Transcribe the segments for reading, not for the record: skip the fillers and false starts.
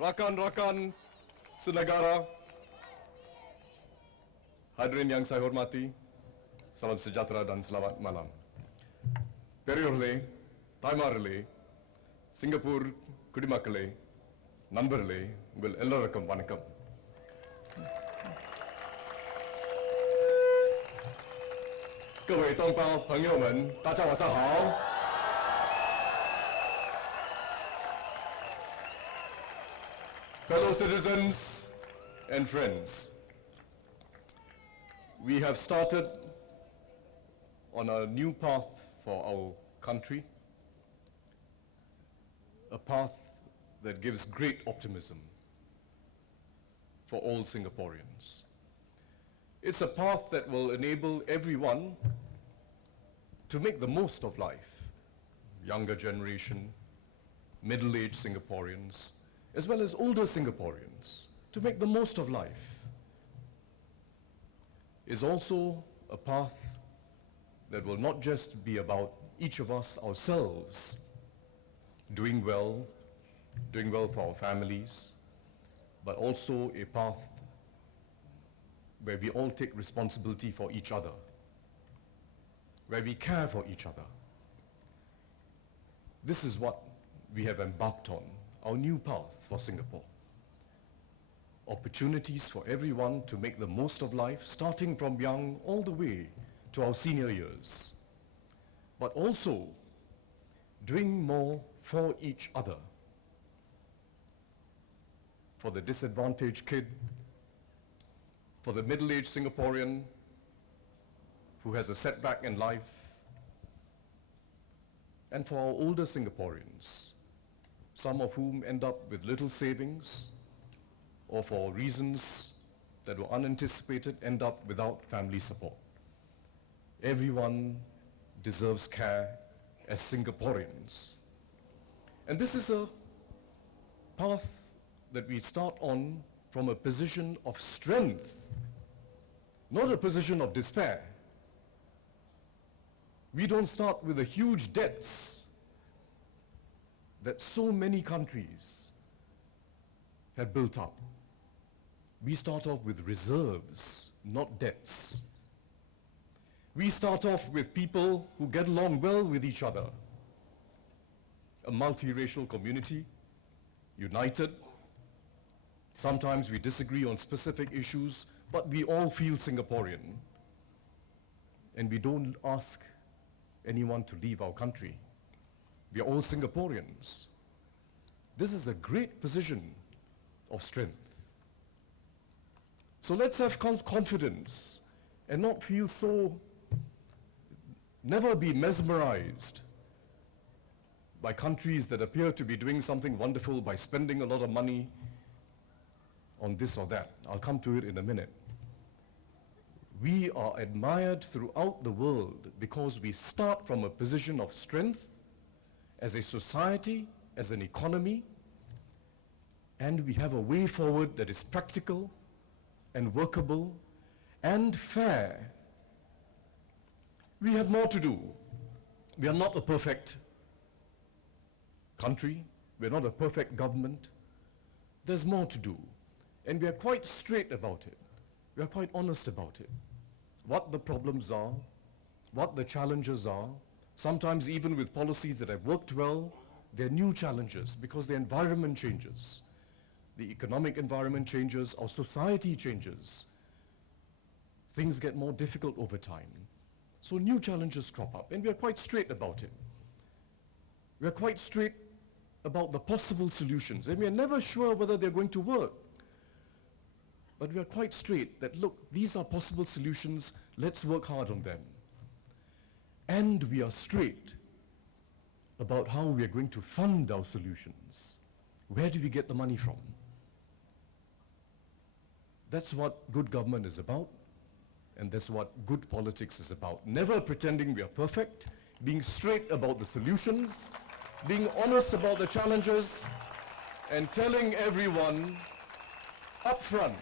Rakan-rakan senegara, hadirin yang saya hormati, salam sejahtera dan selamat malam. Periyurle, Tharman, Singapore, Kudimakkale, Nambarle, உங்கள் எல்லோருக்கும் வணக்கம்.各位同胞朋友们，大家晚上好。Fellow citizens and friends, we have started on a new path for our country, a path that gives great optimism for all Singaporeans. It's a path that will enable everyone to make the most of life, younger generation, middle-aged Singaporeans, as well as older Singaporeans, to make the most of life. Is also a path that will not just be about each of us ourselves doing well for our families, but also a path where we all take responsibility for each other, where we care for each other. This is what we have embarked on, our new path for Singapore. Opportunities for everyone to make the most of life, starting from young all the way to our senior years, but also doing more for each other. For the disadvantaged kid, for the middle-aged Singaporean who has a setback in life, and for our older Singaporeans, some of whom end up with little savings, or for reasons that were unanticipated, end up without family support. Everyone deserves care as Singaporeans. And this is a path that we start on from a position of strength, not a position of despair. We don't start with the huge debts that so many countries have built up. We start off with reserves, not debts. We start off with people who get along well with each other. A multiracial community, united. Sometimes we disagree on specific issues, but we all feel Singaporean. And we don't ask anyone to leave our country. We are all Singaporeans. This is a great position of strength. So let's have confidence and not feel so, never be mesmerized by countries that appear to be doing something wonderful by spending a lot of money on this or that. I'll come to it in a minute. We are admired throughout the world because we start from a position of strength as a society, as an economy, and we have a way forward that is practical and workable and fair. We have more to do. We are not a perfect country. We're not a perfect government. There's more to do. And we are quite straight about it. We are quite honest about it. What the problems are, what the challenges are. Sometimes even with policies that have worked well, there are new challenges because the environment changes. The economic environment changes, our society changes. Things get more difficult over time. So new challenges crop up, and we are quite straight about it. We are quite straight about the possible solutions, and we are never sure whether they're going to work. But we are quite straight that, look, these are possible solutions, let's work hard on them. And we are straight about how we are going to fund our solutions. Where do we get the money from? That's what good government is about, and that's what good politics is about. Never pretending we are perfect, being straight about the solutions, being honest about the challenges, and telling everyone upfront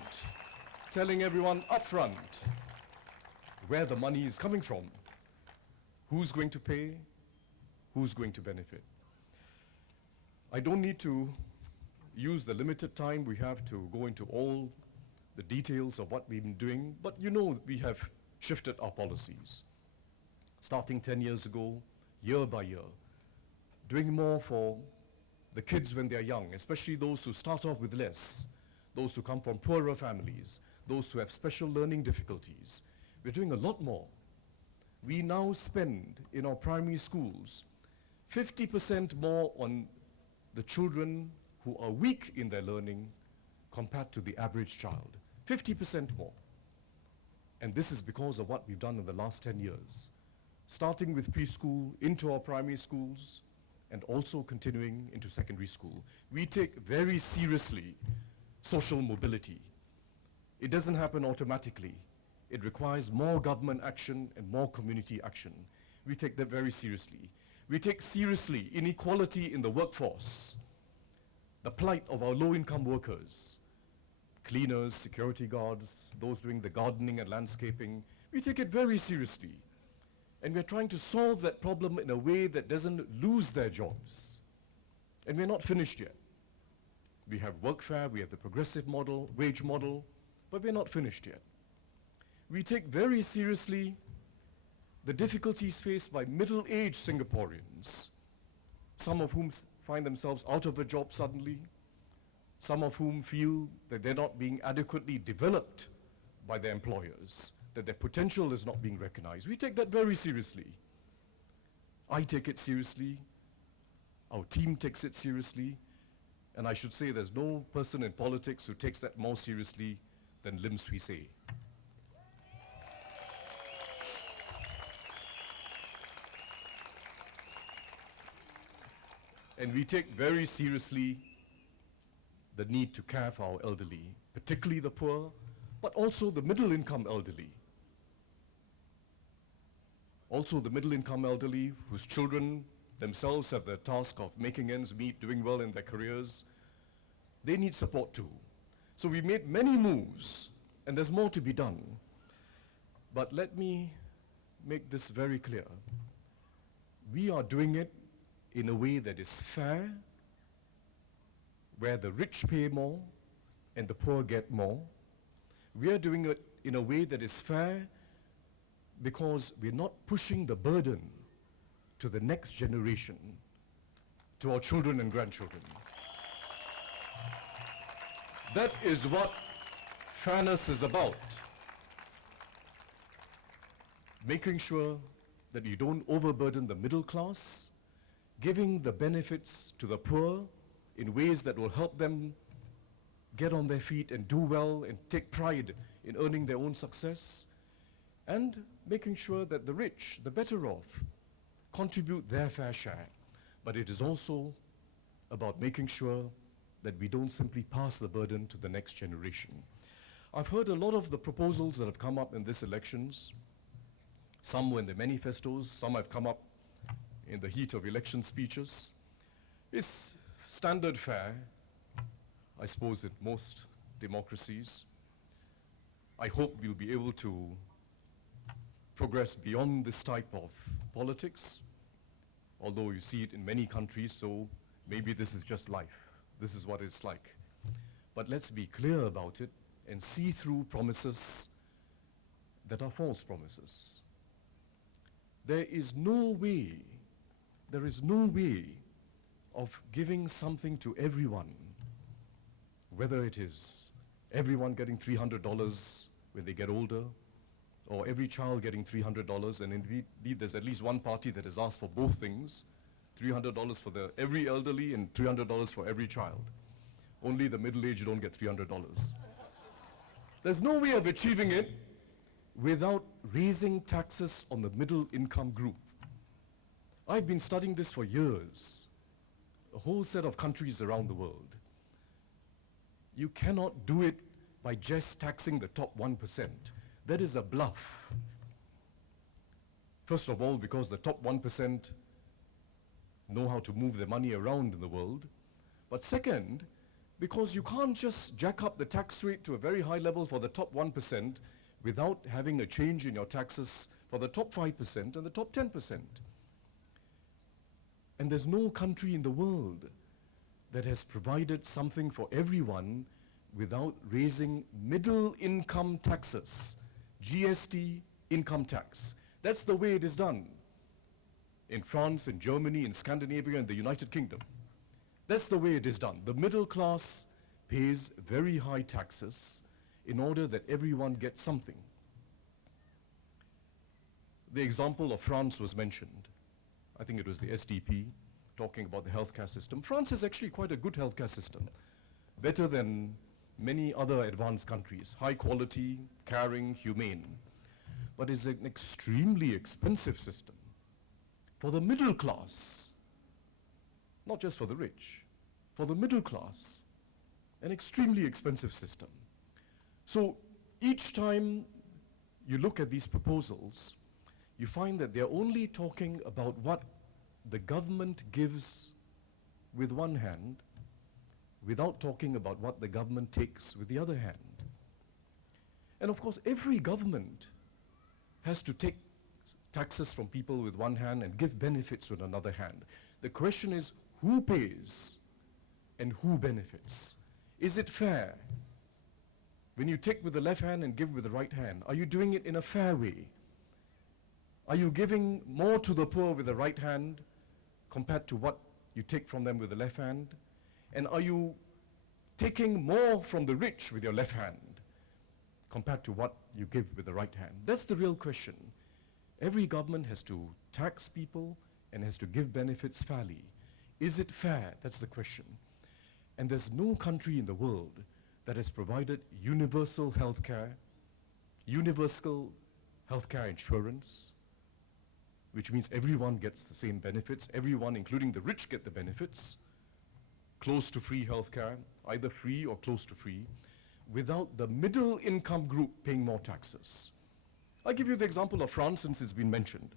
where the money is coming from, who's going to pay, who's going to benefit. I don't need to use the limited time we have to go into all the details of what we've been doing, but you know we have shifted our policies. Starting 10 years ago, year by year, doing more for the kids when they're young, especially those who start off with less, those who come from poorer families, those who have special learning difficulties. We're doing a lot more. We now spend in our primary schools 50% more on the children who are weak in their learning compared to the average child. 50% more. And this is because of what we've done in the last 10 years. Starting with preschool into our primary schools and also continuing into secondary school. We take very seriously social mobility. It doesn't happen automatically. It requires more government action and more community action. We take that very seriously. We take seriously inequality in the workforce, the plight of our low-income workers, cleaners, security guards, those doing the gardening and landscaping. We take it very seriously. And we're trying to solve that problem in a way that doesn't lose their jobs. And we're not finished yet. We have workfare, we have the progressive model, wage model, but we're not finished yet. We take very seriously the difficulties faced by middle-aged Singaporeans, some of whom find themselves out of a job suddenly, some of whom feel that they're not being adequately developed by their employers, that their potential is not being recognized. We take that very seriously. I take it seriously, our team takes it seriously, and I should say there's no person in politics who takes that more seriously than Lim Swee Say. And we take very seriously the need to care for our elderly, particularly the poor, but also the middle-income elderly. Also the middle-income elderly whose children themselves have the task of making ends meet, doing well in their careers. They need support too. So we've made many moves, and there's more to be done. But let me make this very clear. We are doing it in a way that is fair, where the rich pay more and the poor get more. We are doing it in a way that is fair because we're not pushing the burden to the next generation, to our children and grandchildren. That is what fairness is about. Making sure that you don't overburden the middle class, giving the benefits to the poor in ways that will help them get on their feet and do well and take pride in earning their own success, and making sure that the rich, the better off, contribute their fair share. But it is also about making sure that we don't simply pass the burden to the next generation. I've heard a lot of the proposals that have come up in these elections. Some were in the manifestos, some have come up in the heat of election speeches. It's standard fare, I suppose, in most democracies. I hope we'll be able to progress beyond this type of politics, although you see it in many countries, so maybe this is just life. This is what it's like. But let's be clear about it and see through promises that are false promises. There is no way of giving something to everyone, whether it is everyone getting $300 when they get older, or every child getting $300, and indeed there's at least one party that has asked for both things, $300 for every elderly and $300 for every child. Only the middle-aged don't get $300. There's no way of achieving it without raising taxes on the middle-income group. I've been studying this for years, a whole set of countries around the world. You cannot do it by just taxing the top 1%. That is a bluff. First of all, because the top 1% know how to move their money around in the world. But second, because you can't just jack up the tax rate to a very high level for the top 1% without having a change in your taxes for the top 5% and the top 10%. And there's no country in the world that has provided something for everyone without raising middle income taxes. GST, income tax. That's the way it is done in France, in Germany, in Scandinavia, and the United Kingdom. That's the way it is done. The middle class pays very high taxes in order that everyone gets something. The example of France was mentioned. I think it was the SDP talking about the healthcare system. France is actually quite a good healthcare system, better than many other advanced countries. High quality, caring, humane. But it's an extremely expensive system for the middle class, not just for the rich, for the middle class, an extremely expensive system. So each time you look at these proposals, you find that they're only talking about what the government gives with one hand, without talking about what the government takes with the other hand. And of course, every government has to take taxes from people with one hand and give benefits with another hand. The question is, who pays and who benefits? Is it fair? When you take with the left hand and give with the right hand, are you doing it in a fair way? Are you giving more to the poor with the right hand compared to what you take from them with the left hand? And are you taking more from the rich with your left hand compared to what you give with the right hand? That's the real question. Every government has to tax people and has to give benefits fairly. Is it fair? That's the question. And there's no country in the world that has provided universal healthcare insurance, which means everyone gets the same benefits, everyone, including the rich, get the benefits, close to free healthcare, either free or close to free, without the middle income group paying more taxes. I'll give you the example of France since it's been mentioned.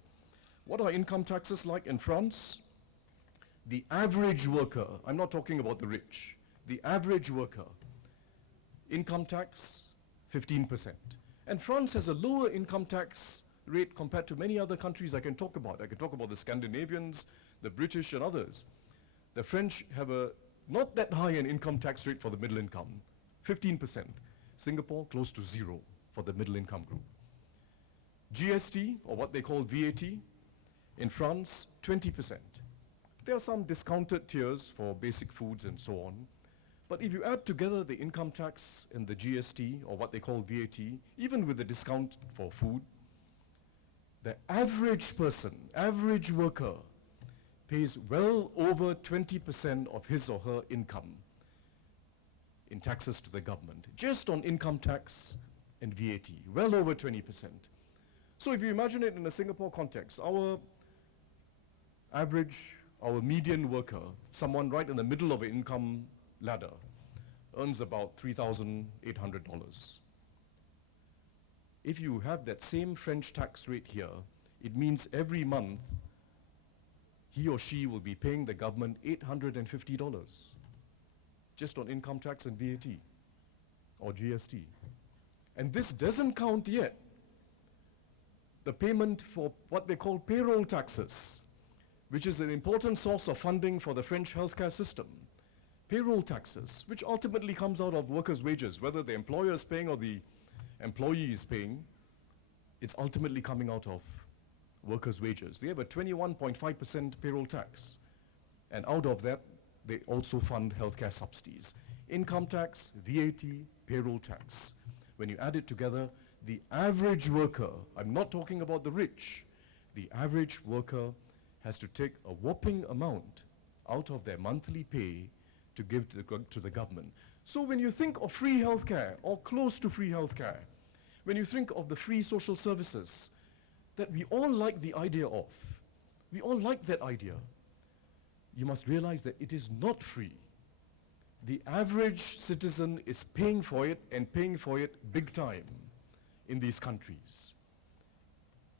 What are income taxes like in France? The average worker, I'm not talking about the rich, the average worker, income tax, 15%. And France has a lower income tax rate compared to many other countries I can talk about. I can talk about the Scandinavians, the British and others. The French have a not that high an income tax rate for the middle income, 15%. Singapore, close to zero for the middle income group. GST, or what they call VAT, in France, 20%. There are some discounted tiers for basic foods and so on. But if you add together the income tax and the GST, or what they call VAT, even with the discount for food, the average person, average worker, pays well over 20% of his or her income in taxes to the government, just on income tax and VAT, well over 20%. So if you imagine it in a Singapore context, our average, our median worker, someone right in the middle of an income ladder, earns about $3,800. If you have that same French tax rate here, it means every month he or she will be paying the government $850 just on income tax and VAT or GST. And this doesn't count yet the payment for what they call payroll taxes, which is an important source of funding for the French healthcare system. Payroll taxes, which ultimately comes out of workers' wages, whether the employer is paying or the employee is paying, it's ultimately coming out of workers' wages. They have a 21.5% payroll tax. And out of that, they also fund healthcare subsidies. Income tax, VAT, payroll tax. When you add it together, the average worker, I'm not talking about the rich, the average worker has to take a whopping amount out of their monthly pay to give to the government. So when you think of free healthcare or close to free healthcare, when you think of the free social services that we all like the idea of, we all like that idea, you must realize that it is not free. The average citizen is paying for it and paying for it big time in these countries.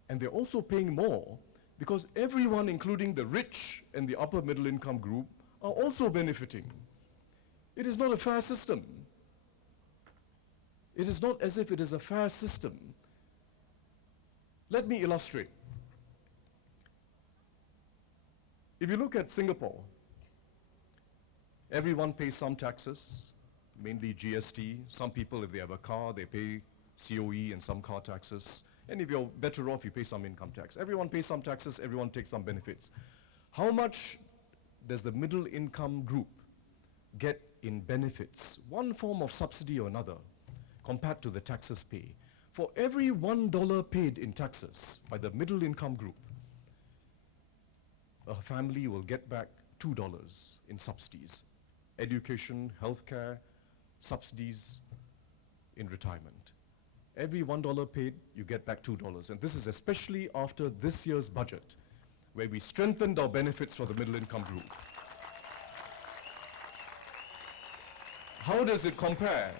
And they're also paying more because everyone, including the rich and the upper middle income group, are also benefiting. It is not a fair system. It is not as if it is a fair system. Let me illustrate. If you look at Singapore, Everyone pays some taxes, mainly GST. Some people, if they have a car, they pay COE and some car taxes. And if you're better off, you pay some income tax. Everyone pays some taxes, everyone takes some benefits. How much does the middle income group get in benefits, one form of subsidy or another, compared to the taxes paid? For every $1 paid in taxes by the middle income group, a family will get back $2 in subsidies. Education, healthcare, subsidies in retirement. Every $1 paid, you get back $2. And this is especially after this year's budget, where we strengthened our benefits for the middle income group. How does it compare?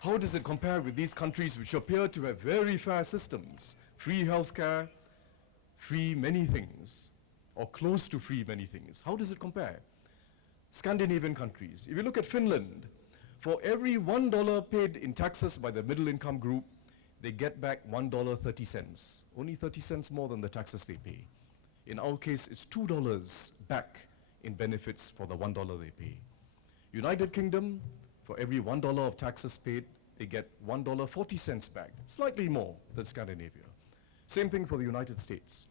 How does it compare with these countries which appear to have very fair systems? Free healthcare, free many things, or close to free many things. How does it compare? Scandinavian countries. If you look at Finland, for every $1 paid in taxes by the middle income group, they get back $1.30. Only 30 cents more than the taxes they pay. In our case, it's $2 back in benefits for the $1 they pay. United Kingdom, for every $1 of taxes paid, they get $1.40 back, slightly more than Scandinavia. Same thing for the United States.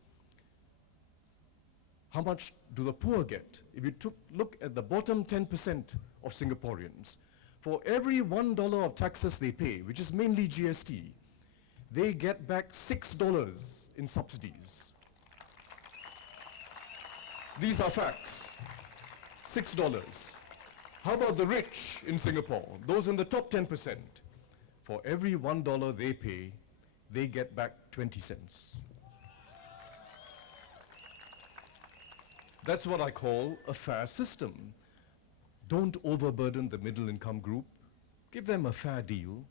How much do the poor get? If you look at the bottom 10% of Singaporeans, for every $1 of taxes they pay, which is mainly GST, they get back $6 in subsidies. These are facts. $6. How about the rich in Singapore? Those in the top 10%. For every $1 they pay, they get back 20 cents. That's what I call a fair system. Don't overburden the middle income group. Give them a fair deal.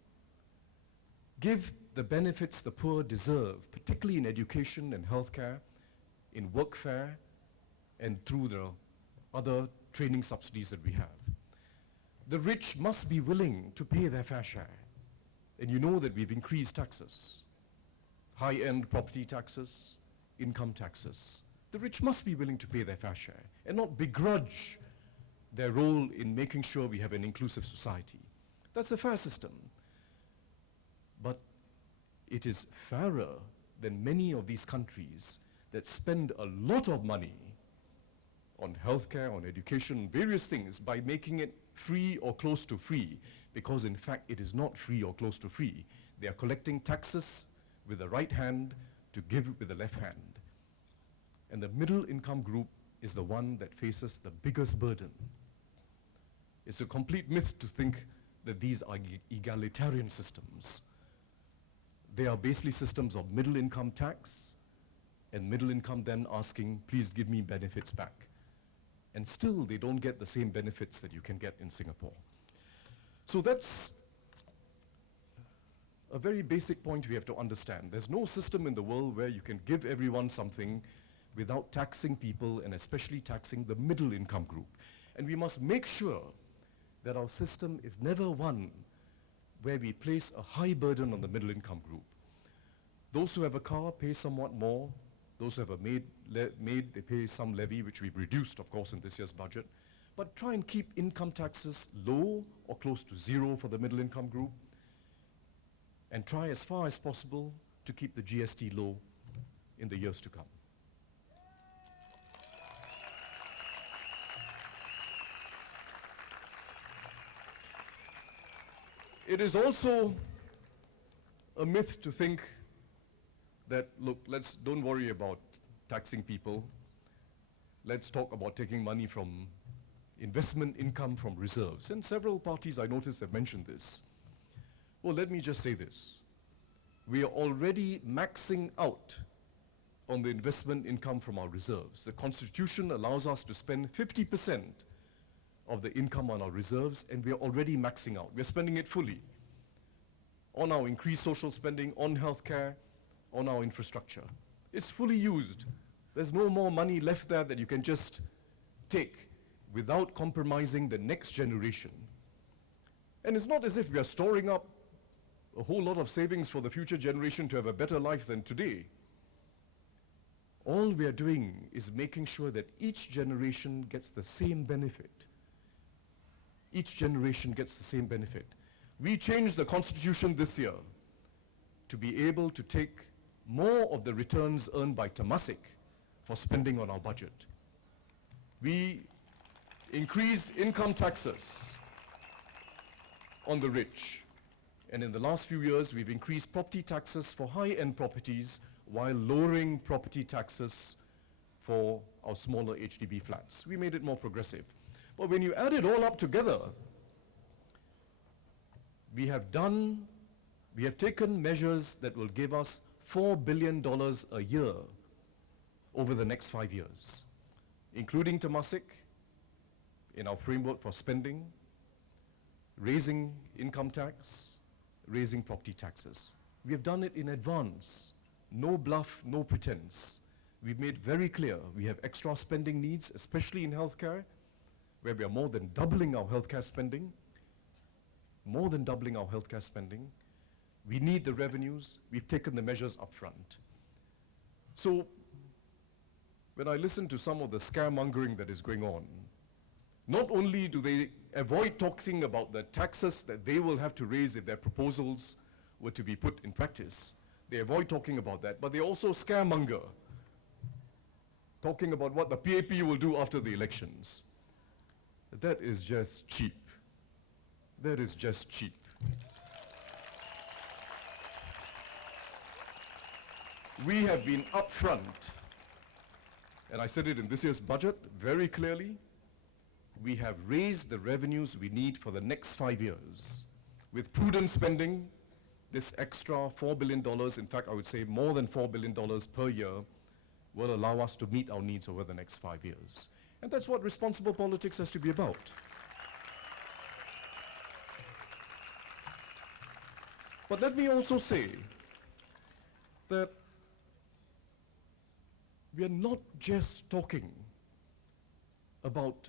Give the benefits the poor deserve, particularly in education and healthcare, in workfare, and through the other training subsidies that we have. The rich must be willing to pay their fair share. And you know that we've increased taxes. High-end property taxes, income taxes. The rich must be willing to pay their fair share and not begrudge their role in making sure we have an inclusive society. That's a fair system. But it is fairer than many of these countries that spend a lot of money on healthcare, on education, various things, by making it free or close to free, because in fact it is not free or close to free. They are collecting taxes with the right hand to give with the left hand. And the middle income group is the one that faces the biggest burden. It's a complete myth to think that these are egalitarian systems. They are basically systems of middle income tax, and middle income then asking, please give me benefits back. And still they don't get the same benefits that you can get in Singapore. So that's a very basic point we have to understand. There's no system in the world where you can give everyone something without taxing people, and especially taxing the middle income group. And we must make sure that our system is never one where we place a high burden on the middle income group. Those who have a car pay somewhat more. Those who have a maid, they pay some levy, which we've reduced, of course, in this year's budget. But try and keep income taxes low or close to zero for the middle income group. And try as far as possible to keep the GST low in the years to come. It is also a myth to think that, look, don't worry about taxing people. Let's talk about taking money from investment income from reserves. And several parties I noticed have mentioned this. Well, let me just say this. We are already maxing out on the investment income from our reserves. The Constitution allows us to spend 50% of the income on our reserves, and we are already maxing out. We're spending it fully on our increased social spending, on healthcare, on our infrastructure. It's fully used. There's no more money left there that you can just take without compromising the next generation. And it's not as if we are storing up a whole lot of savings for the future generation to have a better life than today. All we are doing is making sure that each generation gets the same benefit Each generation gets the same benefit. We changed the constitution this year to be able to take more of the returns earned by Temasek for spending on our budget. We increased income taxes on the rich. And in the last few years, we've increased property taxes for high-end properties while lowering property taxes for our smaller HDB flats. We made it more progressive. But when you add it all up together, we have taken measures that will give us $4 billion a year over the next 5 years, including Temasek in our framework for spending, raising income tax, raising property taxes. We have done it in advance. No bluff, no pretense. We've made very clear we have extra spending needs, especially in healthcare, where we are more than doubling our healthcare spending. More than doubling our healthcare spending. We need the revenues. We've taken the measures up front. So, when I listen to some of the scaremongering that is going on, not only do they avoid talking about the taxes that they will have to raise if their proposals were to be put in practice, they avoid talking about that, but they also scaremonger, talking about what the PAP will do after the elections. That is just cheap. That is just cheap. We have been upfront, and I said it in this year's budget very clearly. We have raised the revenues we need for the next 5 years. With prudent spending, this extra $4 billion, in fact, I would say more than $4 billion per year, will allow us to meet our needs over the next 5 years. And that's what responsible politics has to be about. But let me also say that we are not just talking about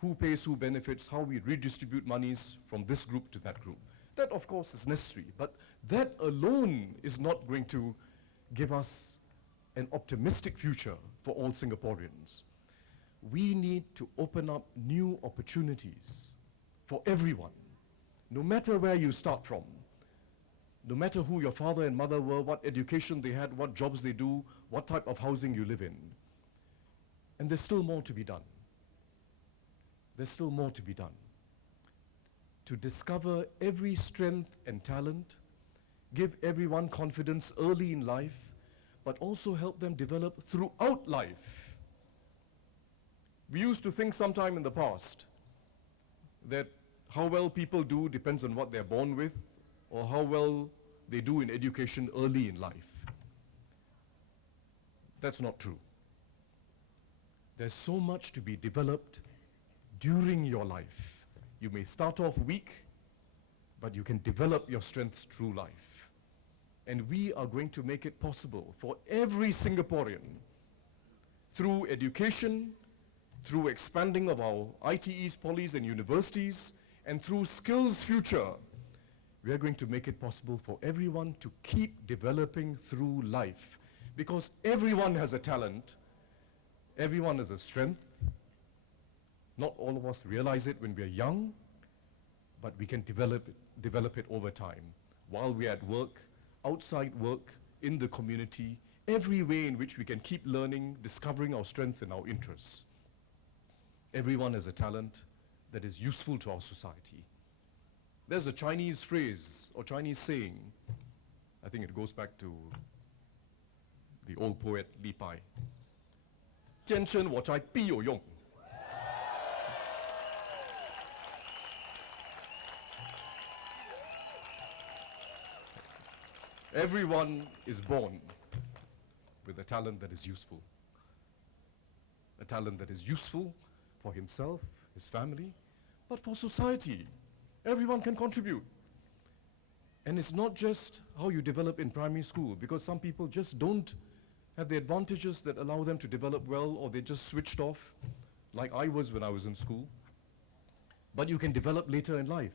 who pays who benefits, how we redistribute monies from this group to that group. That, of course, is necessary, but that alone is not going to give us an optimistic future for all Singaporeans. We need to open up new opportunities for everyone, no matter where you start from, no matter who your father and mother were, what education they had, what jobs they do, what type of housing you live in. And there's still more to be done. There's still more to be done. To discover every strength and talent, give everyone confidence early in life, but also help them develop throughout life. We used to think sometime in the past that how well people do depends on what they're born with, or how well they do in education early in life. That's not true. There's so much to be developed during your life. You may start off weak, but you can develop your strengths through life. And we are going to make it possible for every Singaporean, through education, through expanding of our ITEs, polys and universities, and through Skills Future, we are going to make it possible for everyone to keep developing through life. Because everyone has a talent, everyone has a strength. Not all of us realize it when we are young, but we can develop it over time. While we are at work, outside work, in the community, every way in which we can keep learning, discovering our strengths and our interests. Everyone has a talent that is useful to our society. There's a Chinese phrase or Chinese saying, I think it goes back to the old poet Li Pai. 坚身我材必有用. Everyone is born with a talent that is useful. A talent that is useful for himself, his family, but for society. Everyone can contribute. And it's not just how you develop in primary school, because some people just don't have the advantages that allow them to develop well, or they just switched off, like I was when I was in school. But you can develop later in life.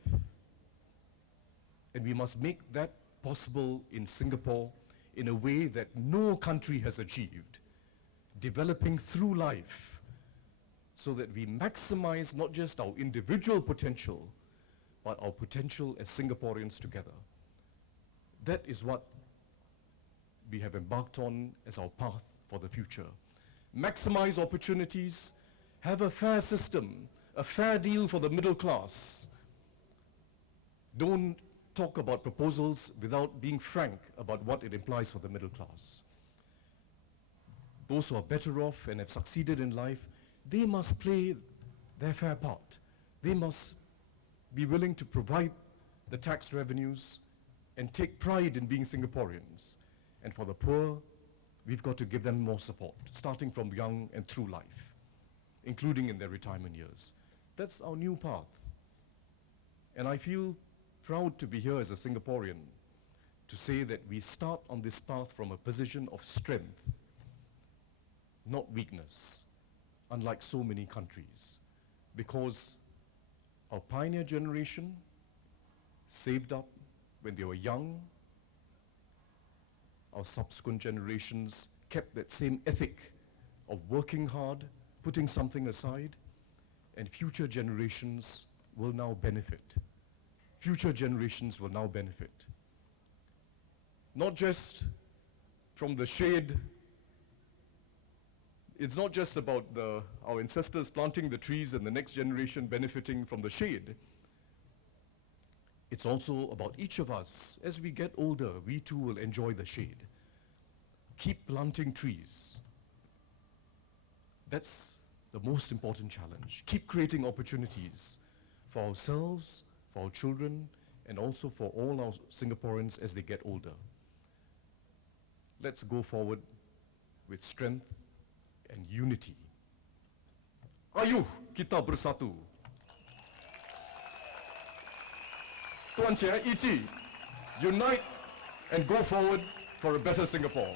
And we must make that possible in Singapore in a way that no country has achieved, developing through life, so that we maximize not just our individual potential, but our potential as Singaporeans together. That is what we have embarked on as our path for the future. Maximize opportunities, have a fair system, a fair deal for the middle class. Don't talk about proposals without being frank about what it implies for the middle class. Those who are better off and have succeeded in life, they must play their fair part. They must be willing to provide the tax revenues and take pride in being Singaporeans. And for the poor, we've got to give them more support, starting from young and through life, including in their retirement years. That's our new path. And I feel proud to be here as a Singaporean to say that we start on this path from a position of strength, not weakness, unlike so many countries, because our pioneer generation saved up when they were young. Our subsequent generations kept that same ethic of working hard, putting something aside, and future generations will now benefit. Future generations will now benefit. Not just from the shade. It's not just about our ancestors planting the trees and the next generation benefiting from the shade. It's also about each of us. As we get older, we too will enjoy the shade. Keep planting trees. That's the most important challenge. Keep creating opportunities for ourselves, for our children, and also for all our Singaporeans as they get older. Let's go forward with strength and unity. Ayuh kita bersatu. Tuan Chair, 一起 unite and go forward for a better Singapore.